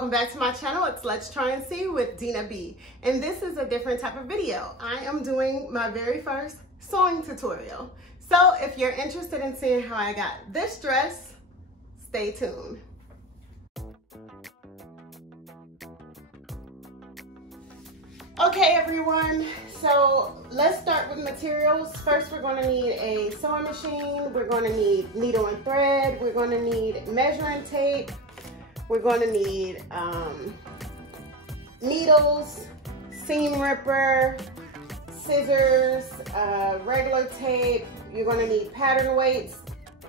Welcome back to my channel. It's Letstrynsew with Dina B. And this is a different type of video. I am doing my very first sewing tutorial. So if you're interested in seeing how I got this dress, stay tuned. Okay everyone, so let's start with materials. First we're going to need a sewing machine, we're going to need needle and thread, we're going to need measuring tape, we're going to need needles, seam ripper, scissors, regular tape. You're going to need pattern weights.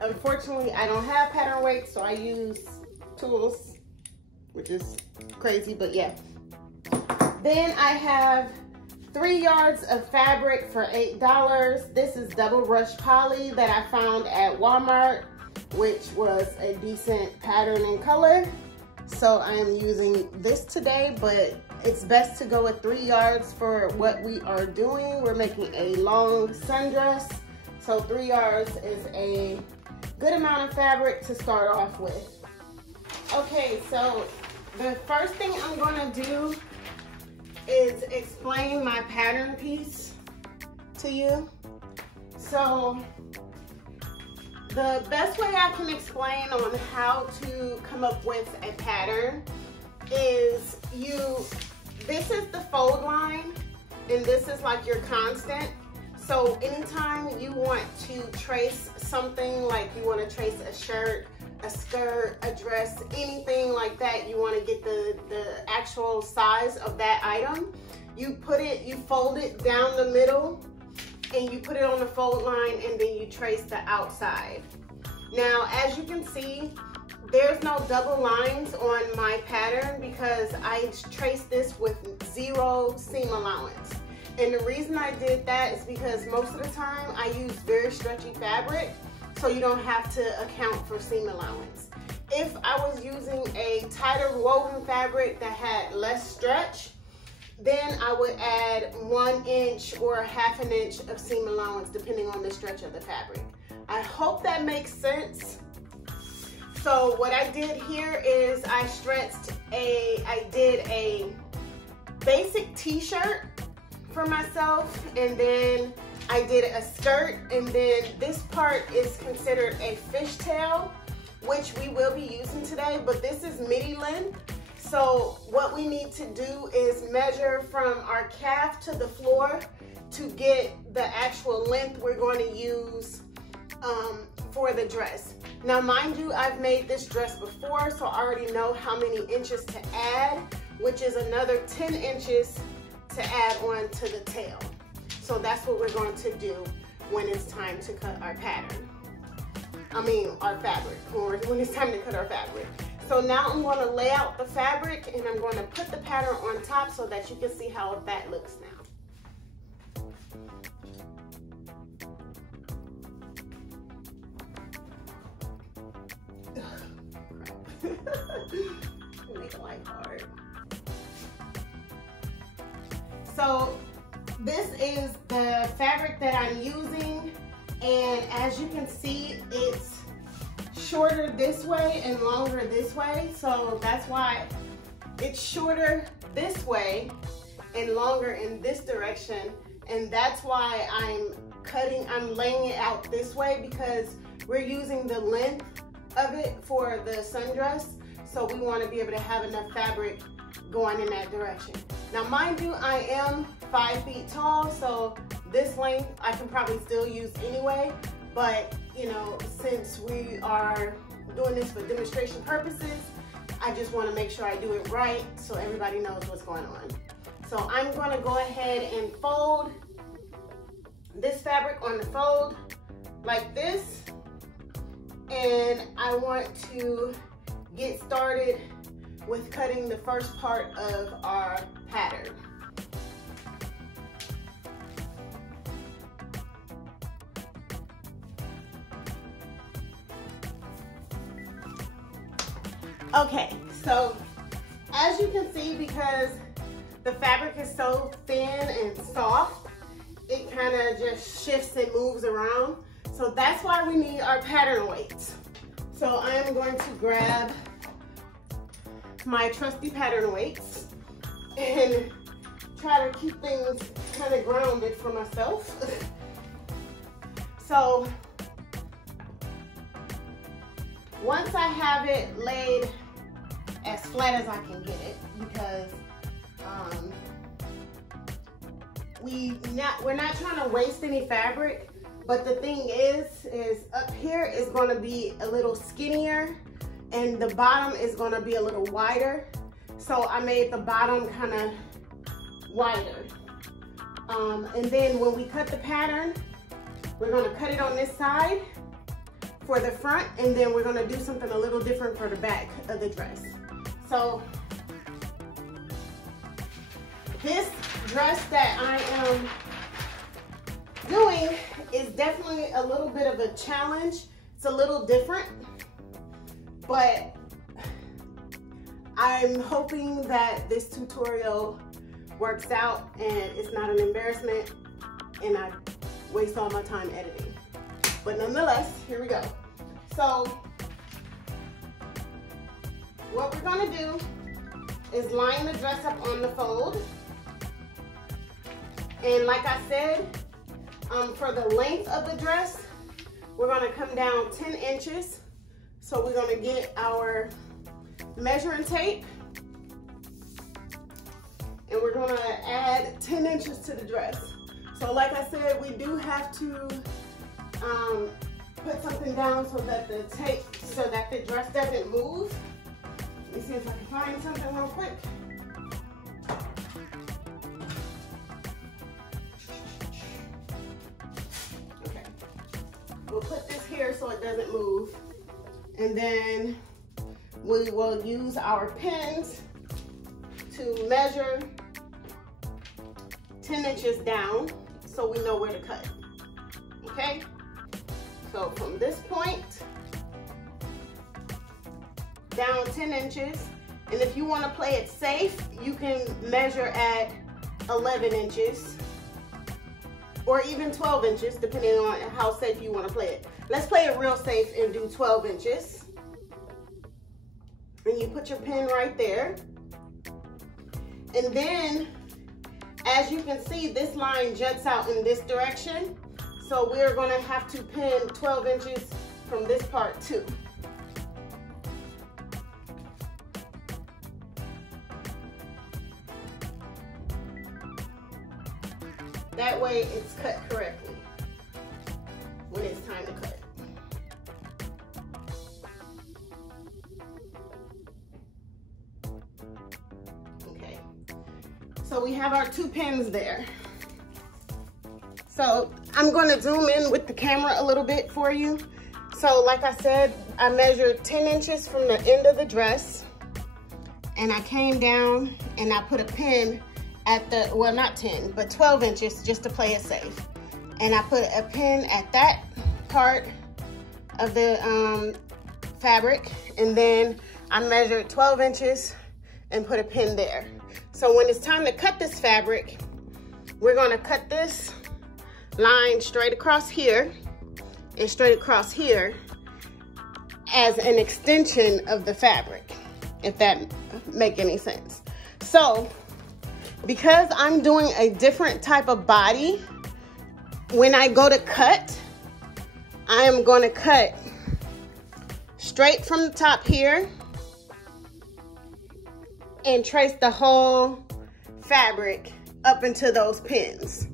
Unfortunately I don't have pattern weights, so I use tools, which is crazy, but yeah. Then I have 3 yards of fabric for $8. This is double brush poly that I found at Walmart, which was a decent pattern and color. So I am using this today, but it's best to go with 3 yards for what we are doing. We're making a long sundress, so 3 yards is a good amount of fabric to start off with. Okay, so the first thing I'm gonna do is explain my pattern piece to you. So the best way I can explain on how to come up with a pattern is this is the fold line and this is like your constant. So anytime you want to trace something, like you want to trace a shirt, a skirt, a dress, anything like that, you want to get the actual size of that item, you fold it down the middle and you put it on the fold line, and then you trace the outside. Now as you can see, there's no double lines on my pattern because I traced this with 0 seam allowance. And the reason I did that is because most of the time I use very stretchy fabric, so you don't have to account for seam allowance. If I was using a tighter woven fabric that had less stretch, then I would add 1 inch or 1/2 inch of seam allowance depending on the stretch of the fabric. I hope that makes sense. So what I did here is I did a basic t-shirt for myself, and then I did a skirt, and then this part is considered a fishtail, which we will be using today, but this is midi length. So what we need to do is measure from our calf to the floor to get the actual length we're going to use for the dress. Now mind you, I've made this dress before, so I already know how many inches to add, which is another 10 inches to add on to the tail. So that's what we're going to do when it's time to cut our pattern. Our fabric, or when it's time to cut our fabric. So now I'm going to lay out the fabric and I'm going to put the pattern on top so that you can see how that looks now. Make life hard. So this is the fabric that I'm using, and as you can see, it's shorter this way and longer this way. So that's why it's shorter this way and longer in this direction, and that's why I'm laying it out this way, because we're using the length of it for the sundress, so we want to be able to have enough fabric going in that direction. Now mind you, I am 5 feet tall, so this length I can probably still use anyway, but you know, since we are doing this for demonstration purposes, I just want to make sure I do it right so everybody knows what's going on. So I'm going to go ahead and fold this fabric on the fold like this, and I want to get started with cutting the first part of our pattern. Okay, so as you can see, because the fabric is so thin and soft, it kind of just shifts and moves around. So that's why we need our pattern weights. So I'm going to grab my trusty pattern weights and try to keep things kind of grounded for myself. So once I have it laid as flat as I can get it, because we're not trying to waste any fabric, but the thing is up here is going to be a little skinnier and the bottom is going to be a little wider. So I made the bottom kind of wider. And then when we cut the pattern, we're going to cut it on this side for the front, and then we're going to do something a little different for the back of the dress. So this dress that I am doing is definitely a little bit of a challenge. It's a little different, but I'm hoping that this tutorial works out and it's not an embarrassment and I waste all my time editing. But nonetheless, here we go. So what we're gonna do is line the dress up on the fold. And like I said, for the length of the dress, we're gonna come down 10 inches. So we're gonna get our measuring tape and we're gonna add 10 inches to the dress. So like I said, we do have to put something down so that the dress doesn't move. Let me see if I can find something real quick. Okay, we'll put this here so it doesn't move. And then we will use our pins to measure 10 inches down so we know where to cut. Okay? So from this point down 10 inches, and if you want to play it safe, you can measure at 11 inches or even 12 inches depending on how safe you want to play it. Let's play it real safe and do 12 inches. And you put your pin right there. And then, as you can see, this line juts out in this direction. So we're going to have to pin 12 inches from this part too. That way it's cut correctly when it's time to cut. Okay, so we have our two pins there. So I'm going to zoom in with the camera a little bit for you. So like I said, I measured 10 inches from the end of the dress and I came down and I put a pin at the, well not 10, but 12 inches just to play it safe. And I put a pin at that part of the fabric, and then I measured 12 inches and put a pin there. So when it's time to cut this fabric, we're gonna cut this line straight across here and straight across here as an extension of the fabric, if that make any sense. So because I'm doing a different type of body, when I go to cut, I am going to cut straight from the top here and trace the whole fabric up into those pins.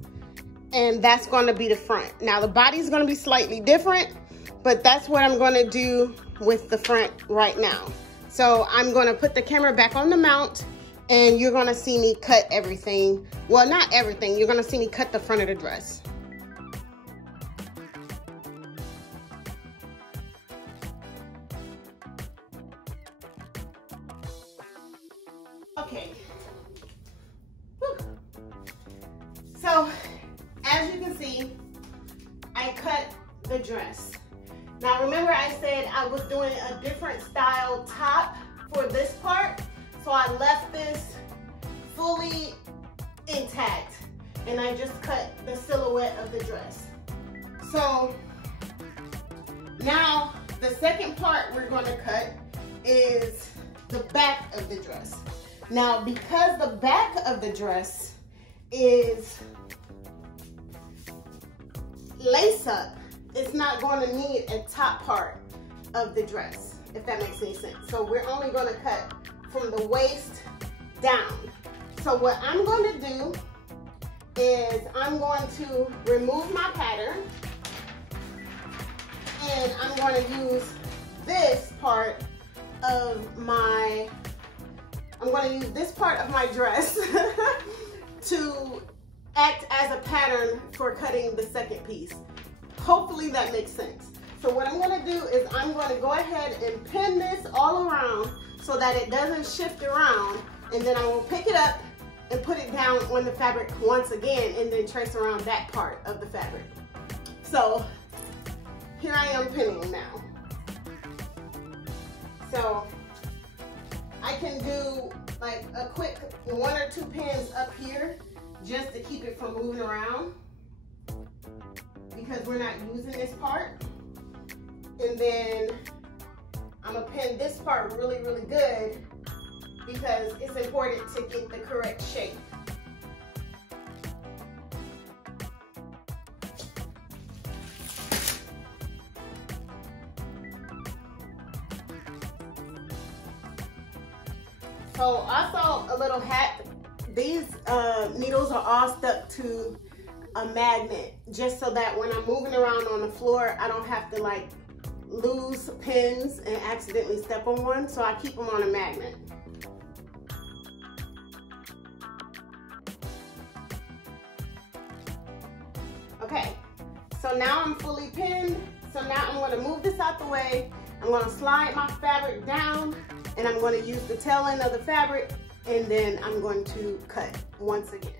And that's going to be the front. Now the body is going to be slightly different, but that's what I'm going to do with the front right now. So I'm going to put the camera back on the mount and you're going to see me cut everything. Well, not everything. You're going to see me cut the front of the dress. Okay. Whew. So, as you can see, I cut the dress. Now remember I said I was doing a different style top for this part, so I left this fully intact and I just cut the silhouette of the dress. So now the second part we're going to cut is the back of the dress. Now, because the back of the dress is lace up, it's not going to need a top part of the dress, if that makes any sense. So we're only going to cut from the waist down. So what I'm going to do is I'm going to remove my pattern, and I'm going to use this part of my, dress to act as a pattern for cutting the second piece. Hopefully that makes sense. So what I'm going to do is I'm going to go ahead and pin this all around so that it doesn't shift around, and then I will pick it up and put it down on the fabric once again, and then trace around that part of the fabric. So here I am pinning now. So I can do like a quick 1 or 2 pins up here just to keep it from moving around, because we're not using this part. And then I'm gonna pin this part really, really good, because it's important to get the correct shape. So also a little hack, these needles are all stuck to a magnet, just so that when I'm moving around on the floor, I don't have to like lose pins and accidentally step on one. So I keep them on a magnet. Okay, so now I'm fully pinned. So now I'm going to move this out the way. I'm going to slide my fabric down, and I'm going to use the tail end of the fabric, and then I'm going to cut once again.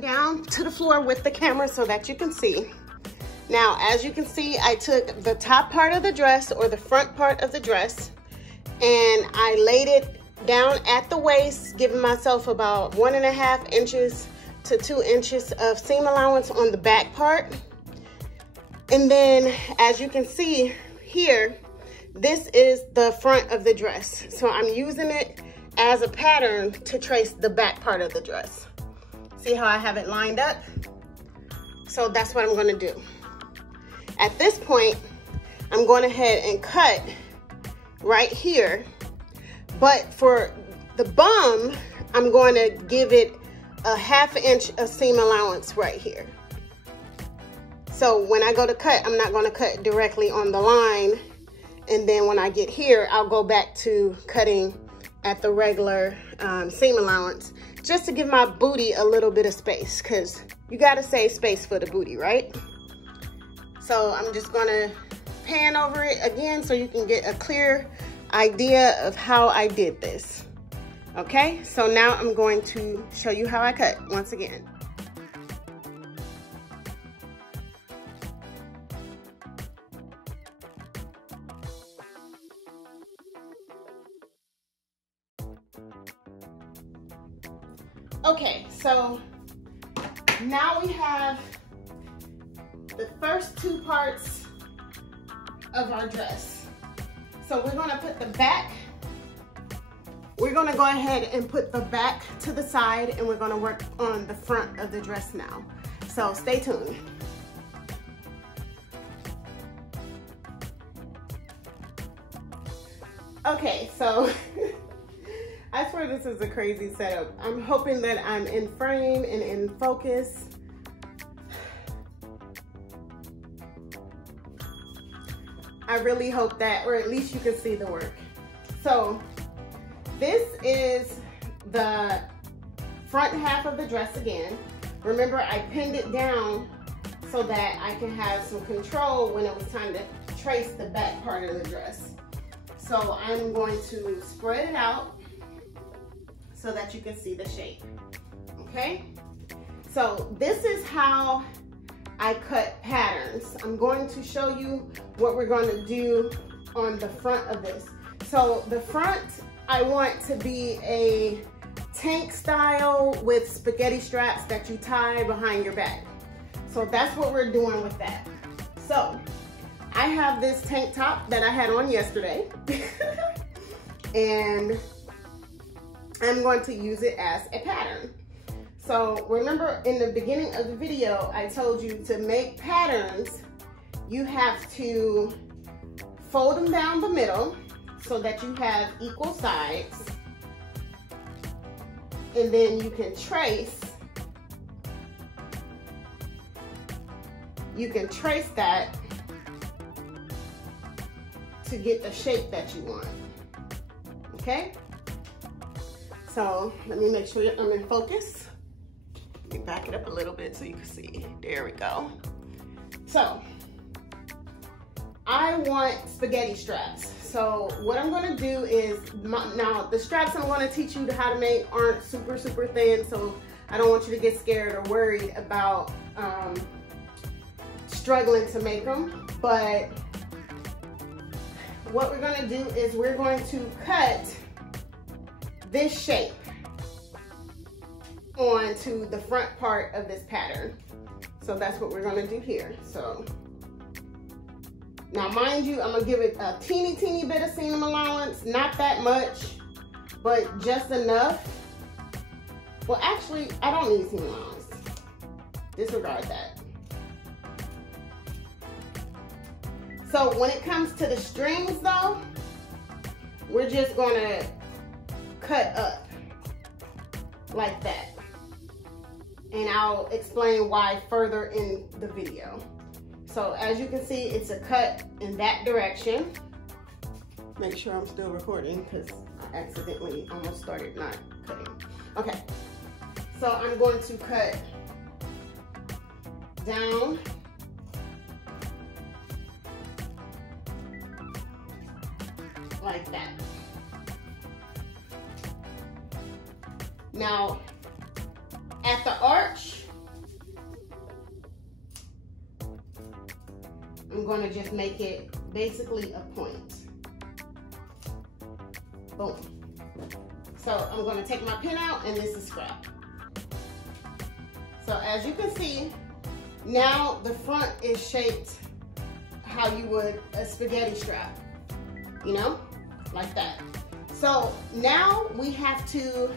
Down to the floor with the camera so that you can see. Now, as you can see, I took the top part of the dress, or the front part of the dress, and I laid it down at the waist, giving myself about 1.5 inches to 2 inches of seam allowance on the back part. And then, as you can see here, this is the front of the dress. So I'm using it as a pattern to trace the back part of the dress. See how I have it lined up? So that's what I'm gonna do. At this point, I'm going ahead and cut right here. But for the bum, I'm going to give it a 1/2 inch of seam allowance right here. So when I go to cut, I'm not going to cut directly on the line. And then when I get here, I'll go back to cutting at the regular seam allowance, just to give my booty a little bit of space, because you got to save space for the booty, right? So I'm just going to pan over it again so you can get a clear idea of how I did this. Okay, so now I'm going to show you how I cut once again. Okay, so now we have the first 2 parts of our dress. So we're gonna put the back, we're gonna go ahead and put the back to the side, and we're gonna work on the front of the dress now. So stay tuned. Okay, so I swear this is a crazy setup. I'm hoping that I'm in frame and in focus. I really hope that, or at least you can see the work. So this is the front half of the dress again. Remember, I pinned it down so that I can have some control when it was time to trace the back part of the dress. So I'm going to spread it out so that you can see the shape, okay? So this is how I cut patterns. I'm going to show you what we're going to do on the front of this. So the front, I want to be a tank style with spaghetti straps that you tie behind your back. So that's what we're doing with that. So I have this tank top that I had on yesterday and I'm going to use it as a pattern. So remember in the beginning of the video, I told you to make patterns, you have to fold them down the middle so that you have equal sides. And then you can trace. You can trace that to get the shape that you want. Okay? So let me make sure I'm in focus. Let me back it up a little bit so you can see. There we go. So I want spaghetti straps. So what I'm gonna do is, now the straps I'm gonna teach you how to make aren't super thin, so I don't want you to get scared or worried about struggling to make them. But what we're gonna do is we're going to cut this shape onto the front part of this pattern. So that's what we're gonna do here. So now mind you, I'm gonna give it a teeny bit of seam allowance, not that much, but just enough. Well, actually, I don't need seam allowance. Disregard that. So when it comes to the strings though, we're just gonna cut up like that. And I'll explain why further in the video. So as you can see, it's a cut in that direction. Make sure I'm still recording because I accidentally almost started not cutting. Okay, so I'm going to cut down like that. Now, at the arch, I'm going to just make it basically a point. Boom. So I'm going to take my pin out, and this is scrap. So as you can see, now the front is shaped how you would a spaghetti strap, you know, like that. So now we have to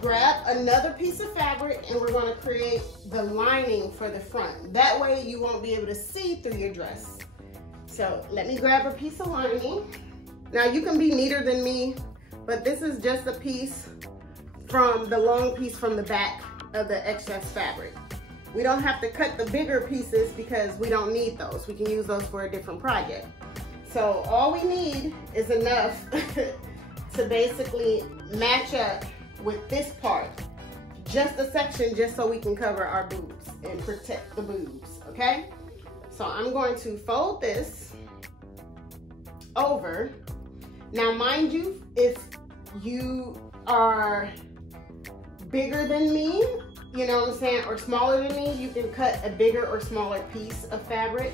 grab another piece of fabric and we're going to create the lining for the front. That way you won't be able to see through your dress. So let me grab a piece of lining. Now you can be neater than me, but this is just a piece from the long piece from the back of the excess fabric. We don't have to cut the bigger pieces because we don't need those. We can use those for a different project. So all we need is enough to basically match up with this part, just a section, just so we can cover our boobs and protect the boobs, okay? So I'm going to fold this over. Now mind you, if you are bigger than me, you know what I'm saying, or smaller than me, you can cut a bigger or smaller piece of fabric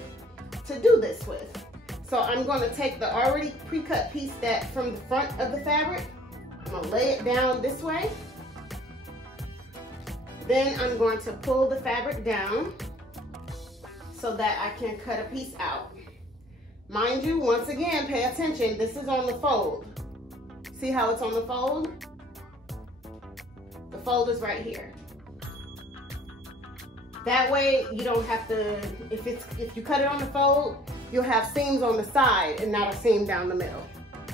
to do this with. So I'm going to take the already pre-cut piece that from the front of the fabric, I'm going to lay it down this way. Then I'm going to pull the fabric down so that I can cut a piece out. Mind you, once again, pay attention, this is on the fold. See how it's on the fold? The fold is right here. That way you don't have to, if you cut it on the fold, you'll have seams on the side and not a seam down the middle.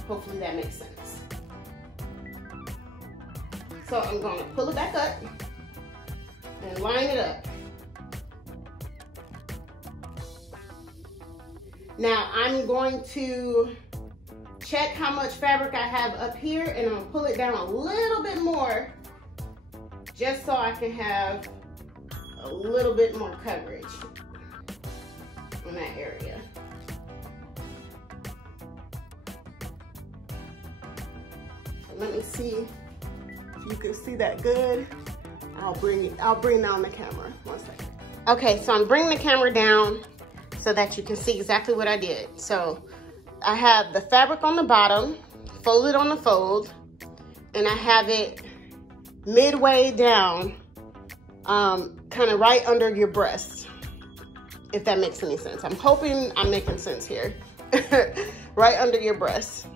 Hopefully that makes sense. So I'm going to pull it back up and line it up. Now I'm going to check how much fabric I have up here and I'm going to pull it down a little bit more just so I can have a little bit more coverage in that area. So let me see if you can see that good. I'll bring down the camera, 1 second. Okay, so I'm bringing the camera down so that you can see exactly what I did. So I have the fabric on the bottom, folded on the fold, and I have it midway down, kind of right under your breast, if that makes any sense. I'm hoping I'm making sense here. Right under your breast.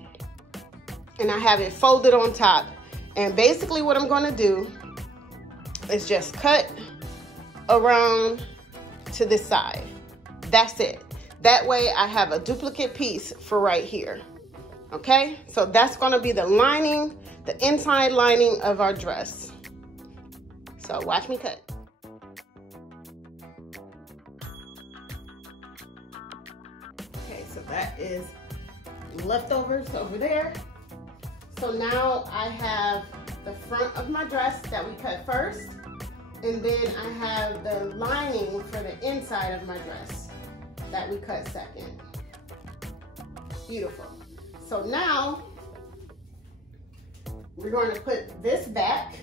And I have it folded on top. And basically what I'm gonna do is just cut around to this side. That's it. That way I have a duplicate piece for right here. Okay, so that's gonna be the lining, the inside lining of our dress. So watch me cut. Okay, so that is leftovers over there. So now I have the front of my dress that we cut first, and then I have the lining for the inside of my dress that we cut second. Beautiful. So now we're going to put this back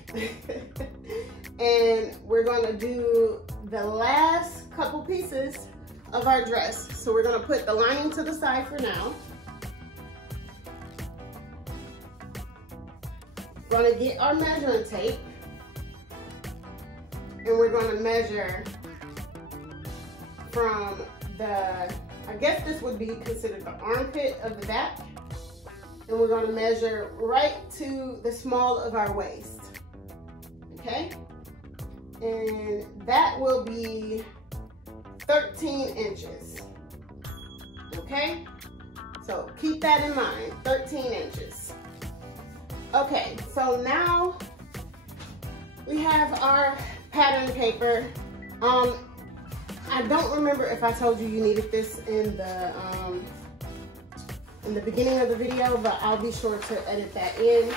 and we're going to do the last couple pieces of our dress. So we're going to put the lining to the side for now. We're going to get our measuring tape and we're going to measure from the, I guess this would be considered the armpit of the back, and we're going to measure right to the small of our waist. Okay, and that will be 13 inches. Okay, so keep that in mind, 13 inches. Okay, so now we have our pattern paper. I don't remember if I told you you needed this in the beginning of the video, but I'll be sure to edit that in.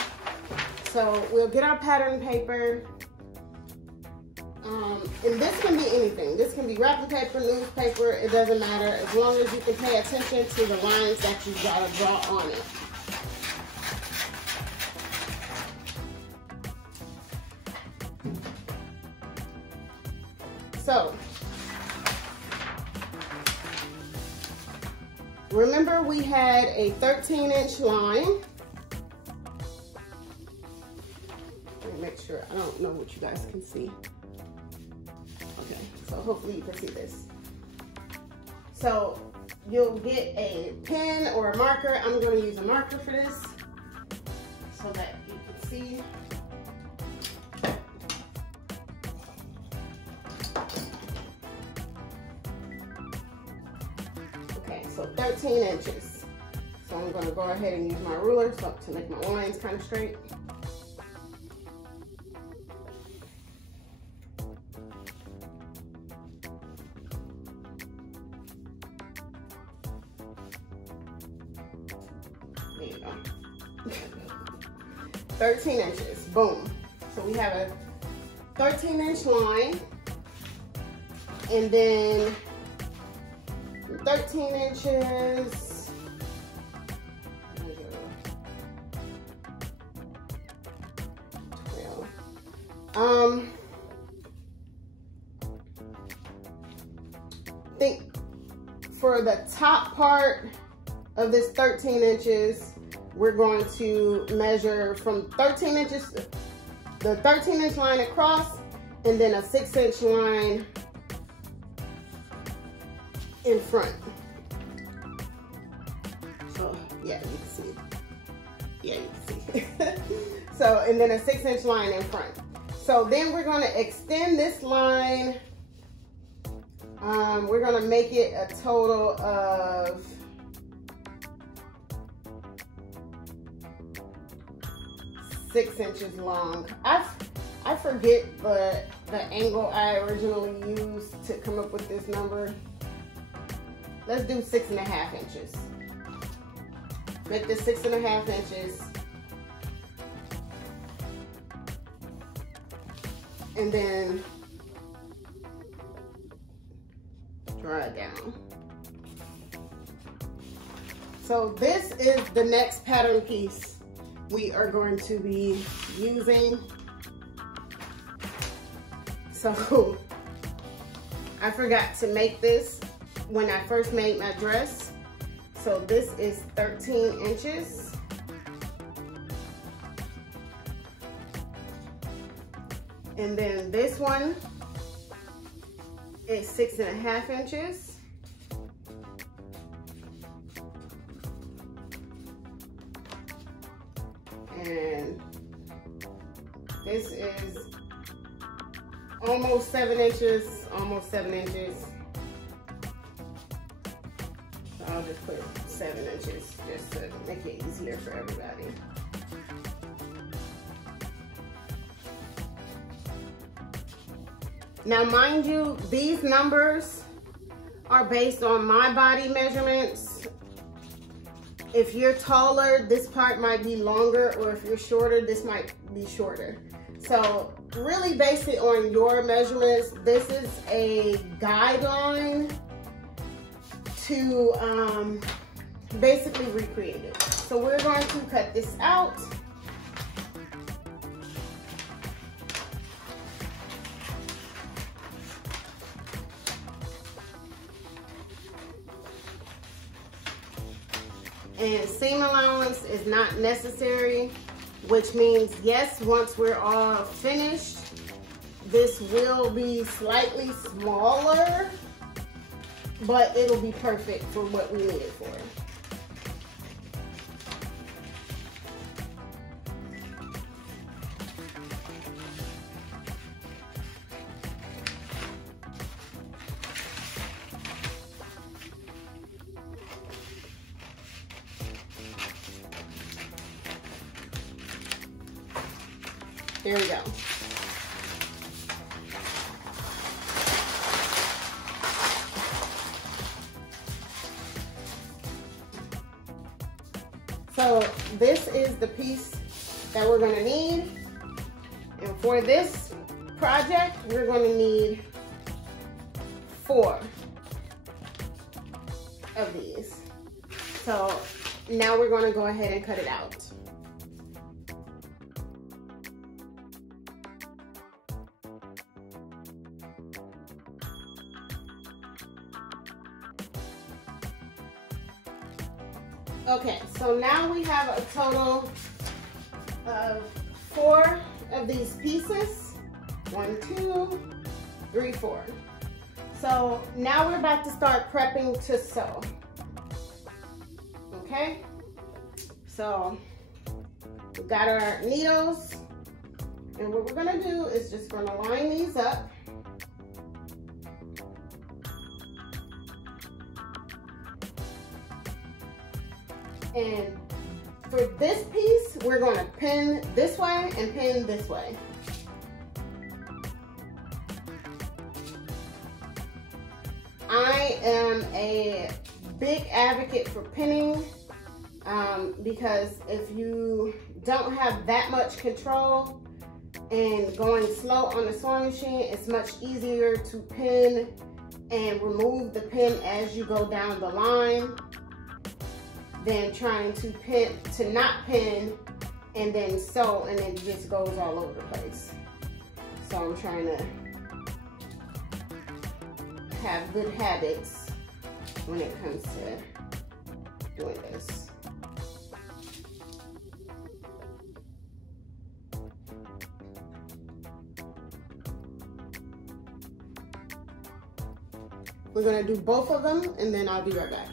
So we'll get our pattern paper. And this can be anything. This can be wrapping paper, newspaper, it doesn't matter, as long as you can pay attention to the lines that you gotta draw on it. So, remember we had a 13-inch line. Let me make sure, I don't know what you guys can see. Okay, so hopefully you can see this. So you'll get a pen or a marker. I'm going to use a marker for this so that you can see. So 13 inches. So I'm going to go ahead and use my ruler to make my lines kind of straight. There you go. 13 inches. Boom. So we have a 13-inch line, and then 13 inches, think for the top part of this 13 inches, we're going to measure from 13 inches, the 13-inch line across, and then a 6-inch line in front. So yeah, you can see. Yeah, you can see. So, and then a 6-inch line in front. So then we're going to extend this line. We're going to make it a total of 6 inches long. I forget the angle I originally used to come up with this number. Let's do 6.5 inches. Make this 6.5 inches. And then draw it down. So this is the next pattern piece we are going to be using. So I forgot to make this when I first made my dress. So this is 13 inches. And then this one is 6.5 inches. And this is almost 7 inches, almost 7 inches. So I'll just put 7 inches just to make it easier for everybody. Now, mind you, these numbers are based on my body measurements. If you're taller, this part might be longer, or if you're shorter, this might be shorter. So really base it on your measurements. This is a guideline to basically recreate it. So we're going to cut this out. And seam allowance is not necessary, which means, yes, once we're all finished, this will be slightly smaller, but it'll be perfect for what we need it for. There we go. So this is the piece that we're gonna need. And for this project, we're gonna need 4 of these. So now we're gonna go ahead and cut it out. Okay, so now we have a total of 4 of these pieces. 1, 2, 3, 4. So now we're about to start prepping to sew. Okay, so we've got our needles, and what we're gonna do is just gonna line these up. And for this piece, we're going to pin this way and pin this way. I am a big advocate for pinning because if you don't have that much control and going slow on the sewing machine, it's much easier to pin and remove the pin as you go down the line than trying to pin, to not pin and then sew, and it just goes all over the place. So I'm trying to have good habits when it comes to doing this. We're gonna do both of them and then I'll be right back.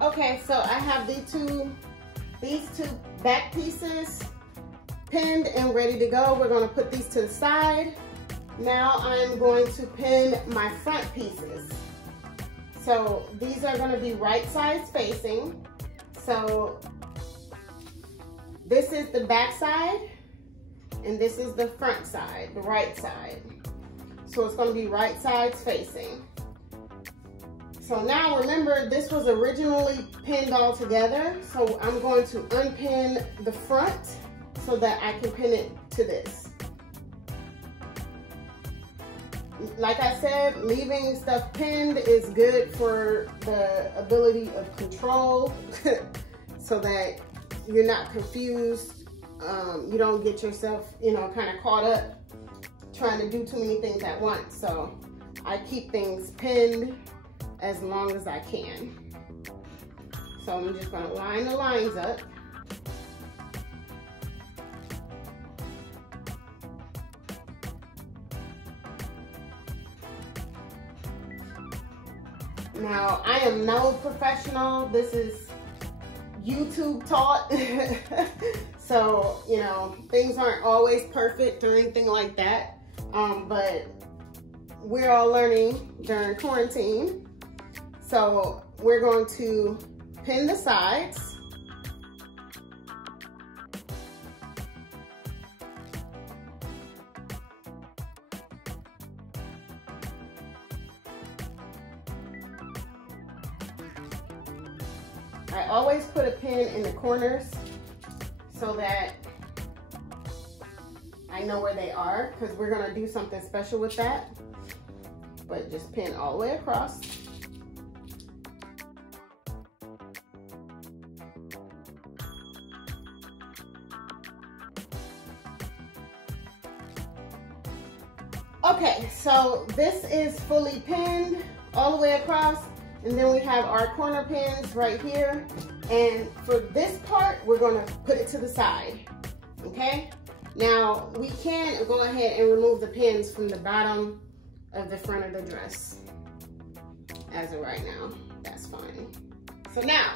Okay, so I have these two back pieces pinned and ready to go. We're gonna put these to the side. Now I'm going to pin my front pieces. So these are gonna be right side spacing. So this is the back side and this is the front side, the right side. So it's gonna be right sides facing. So now remember, this was originally pinned all together. So I'm going to unpin the front so that I can pin it to this. Like I said, leaving stuff pinned is good for the ability of control so that you're not confused. You don't get yourself, kind of caught up trying to do too many things at once. So I keep things pinned as long as I can. So I'm just gonna line the lines up. Now, I am no professional. This is YouTube taught. So, you know, things aren't always perfect or anything like that. But we're all learning during quarantine. So we're going to pin the sides. I always put a pin in the corners so that I know where they are, because we're gonna do something special with that. But just pin all the way across. Okay, so this is fully pinned all the way across. And then we have our corner pins right here. And for this part, we're gonna put it to the side, okay? Now, we can go ahead and remove the pins from the bottom of the front of the dress. As of right now, that's fine. So now,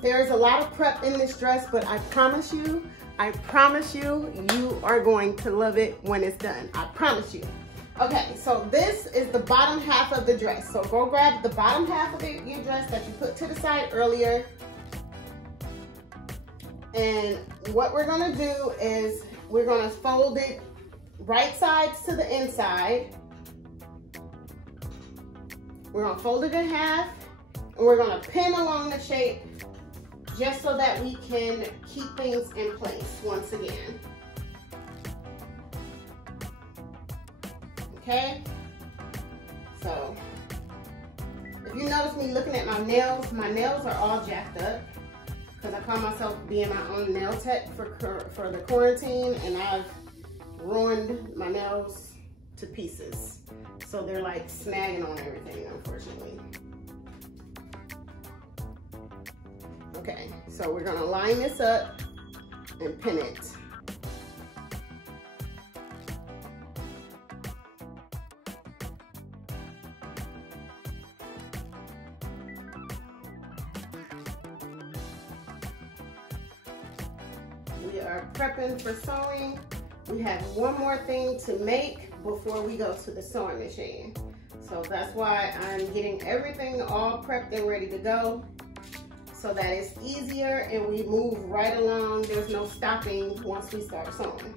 there's a lot of prep in this dress, but I promise you, you are going to love it when it's done. I promise you. Okay, so this is the bottom half of the dress. So go grab the bottom half of your dress that you put to the side earlier. And what we're gonna do is we're gonna fold it right sides to the inside. We're gonna fold it in half, and we're gonna pin along the shape just so that we can keep things in place once again. Okay, so if you notice me looking at my nails are all jacked up because I call myself being my own nail tech for the quarantine, and I've ruined my nails to pieces. So they're like snagging on everything, unfortunately. Okay, so we're gonna line this up and pin it. We are prepping for sewing. We have one more thing to make before we go to the sewing machine. So that's why I'm getting everything all prepped and ready to go so that it's easier and we move right along. There's no stopping once we start sewing.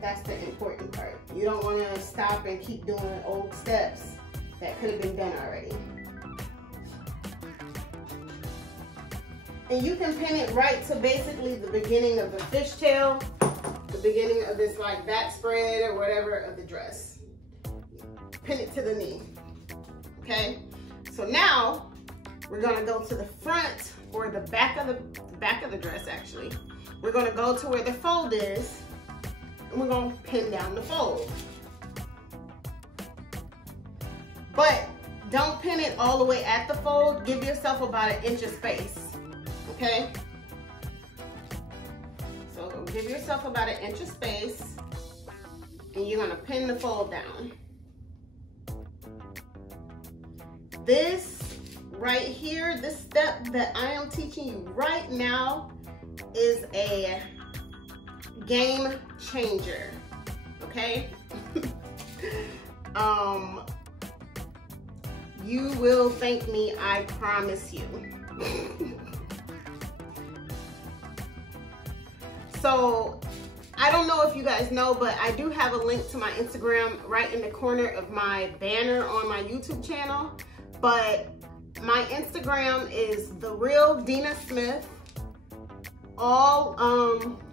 That's the important part. You don't want to stop and keep doing old steps that could have been done already. And you can pin it right to basically the beginning of the fishtail, the beginning of this like back spread or whatever of the dress. Pin it to the knee, okay? So now we're gonna go to the front or the back of the dress actually. We're gonna go to where the fold is and we're gonna pin down the fold. But don't pin it all the way at the fold. Give yourself about 1 inch of space. Okay, so give yourself about 1 inch of space and you're gonna pin the fold down. This right here, this step that I am teaching you right now is a game changer, okay? You will thank me, I promise you. So, I don't know if you guys know, but I do have a link to my Instagram right in the corner of my banner on my YouTube channel. But my Instagram is The Real Dina Smith, all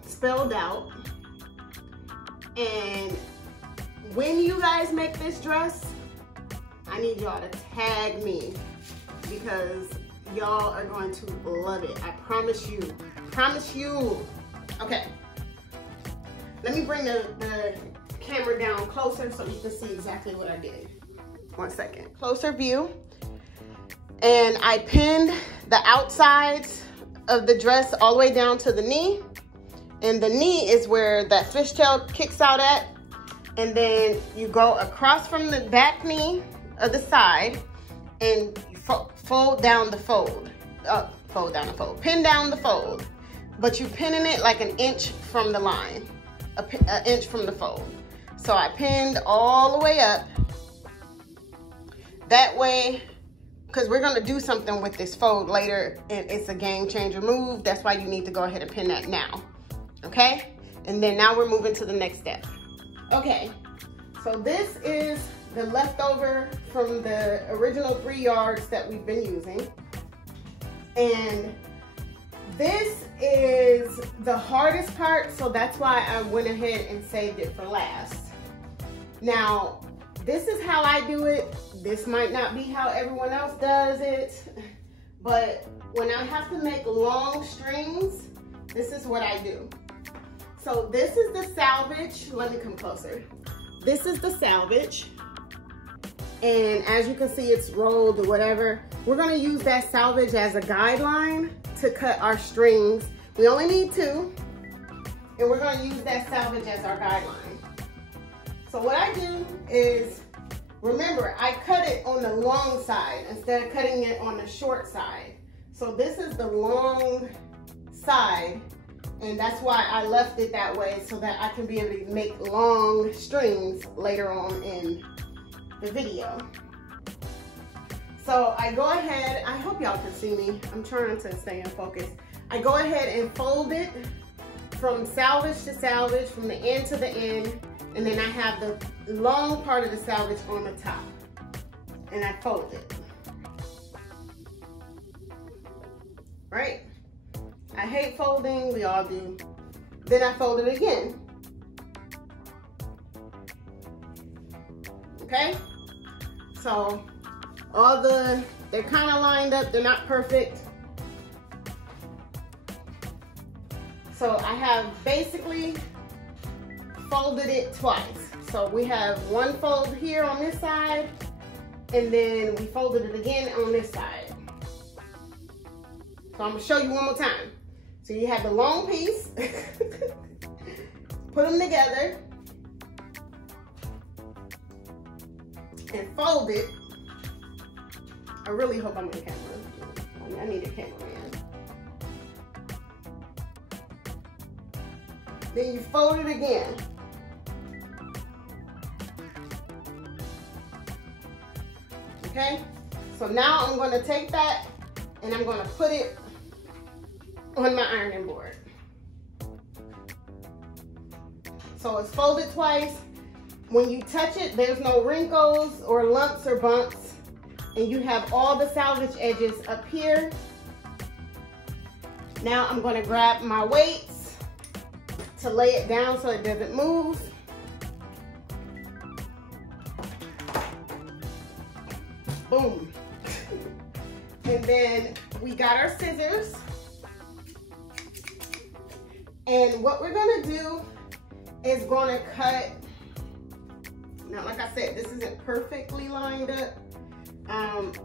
spelled out. And when you guys make this dress, I need y'all to tag me because y'all are going to love it. I promise you. Promise you. Okay, let me bring the camera down closer so you can see exactly what I did. 1 second. Closer view. And I pinned the outsides of the dress all the way down to the knee. And the knee is where that fishtail kicks out at. and then you go across from the back knee of the side and fold down the fold. Pin down the fold, but you're pinning it like an inch from the line, an inch from the fold. So I pinned all the way up. That way, because we're gonna do something with this fold later, and it's a game changer move. That's why you need to go ahead and pin that now, okay? And then now we're moving to the next step. Okay, so this is the leftover from the original 3 yards that we've been using. And this is the hardest part, so that's why I went ahead and saved it for last. Now, this is how I do it. This might not be how everyone else does it, but when I have to make long strings, this is what I do. So this is the salvage. Let me come closer. This is the salvage. And as you can see, it's rolled or whatever. We're gonna use that salvage as a guideline to cut our strings. We only need 2, and we're gonna use that salvage as our guideline. So what I do is, remember, I cut it on the long side instead of cutting it on the short side. So this is the long side, and that's why I left it that way, so that I can be able to make long strings later on in the video. So I go ahead, I hope y'all can see me. I'm trying to stay in focus. I go ahead and fold it from salvage to salvage, from the end to the end, and then I have the long part of the salvage on the top, and I fold it. Right? I hate folding, we all do. Then I fold it again. Okay? So they're kind of lined up, they're not perfect. So I have basically folded it twice. So we have one fold here on this side, and then we folded it again on this side. So I'm gonna show you one more time. So you have the long piece, put them together, and fold it. I really hope I'm on camera. I need a cameraman. Then you fold it again. Okay? So now I'm gonna take that and I'm gonna put it on my ironing board. So it's folded twice. When you touch it, there's no wrinkles or lumps or bumps, and you have all the salvage edges up here. Now I'm gonna grab my weights to lay it down so it doesn't move. Boom. And then we got our scissors. And what we're gonna do is gonna cut. Now, like I said, this isn't perfectly lined up,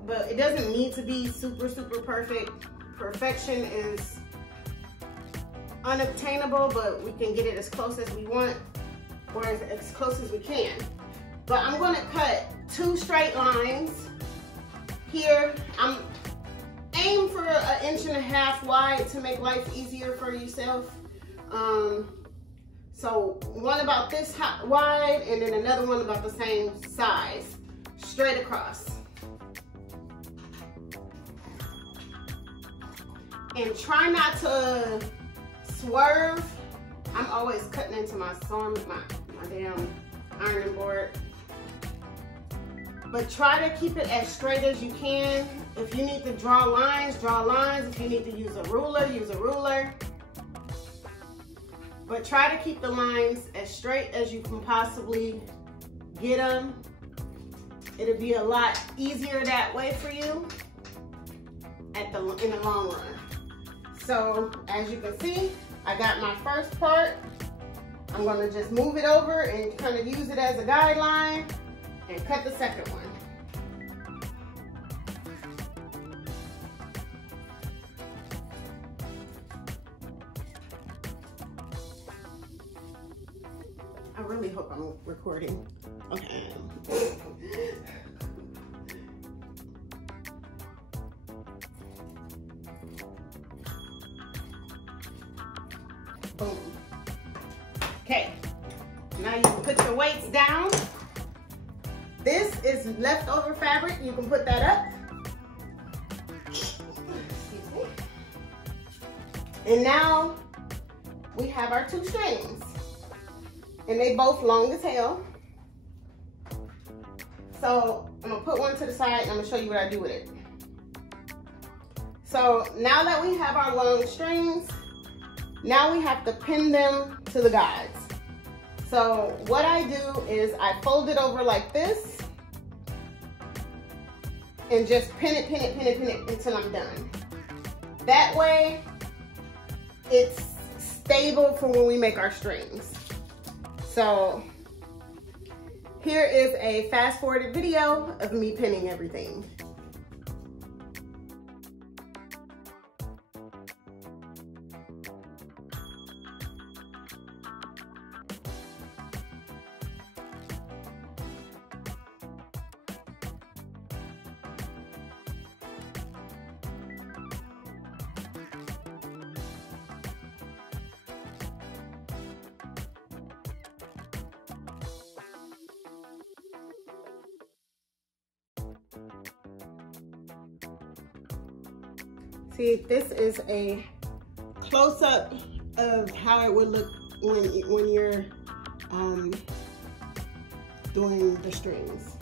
but it doesn't need to be super, super perfect. Perfection is unobtainable, but we can get it as close as we want, or as close as we can. But I'm gonna cut 2 straight lines here. I'm aim for 1.5 inches wide to make life easier for yourself. So one about this wide, and then another one about the same size, straight across. And try not to swerve. I'm always cutting into my damn ironing board. But try to keep it as straight as you can. If you need to draw lines, draw lines. If you need to use a ruler, use a ruler. But try to keep the lines as straight as you can possibly get them. It'll be a lot easier that way for you in the long run. So as you can see, I got my first part. I'm gonna just move it over and kind of use it as a guideline and cut the second one. I really hope I'm recording. Okay. Boom. Okay. Now you can put your weights down. This is leftover fabric. You can put that up. And now we have our 2 strings. And they both long as hell. So I'm gonna put one to the side and I'm gonna show you what I do with it. So now that we have our long strings, now we have to pin them to the guides. So what I do is I fold it over like this and just pin it until I'm done. That way, it's stable for when we make our strings. So here is a fast forwarded video of me pinning everything. See, this is a close-up of how it would look when you're doing the strings.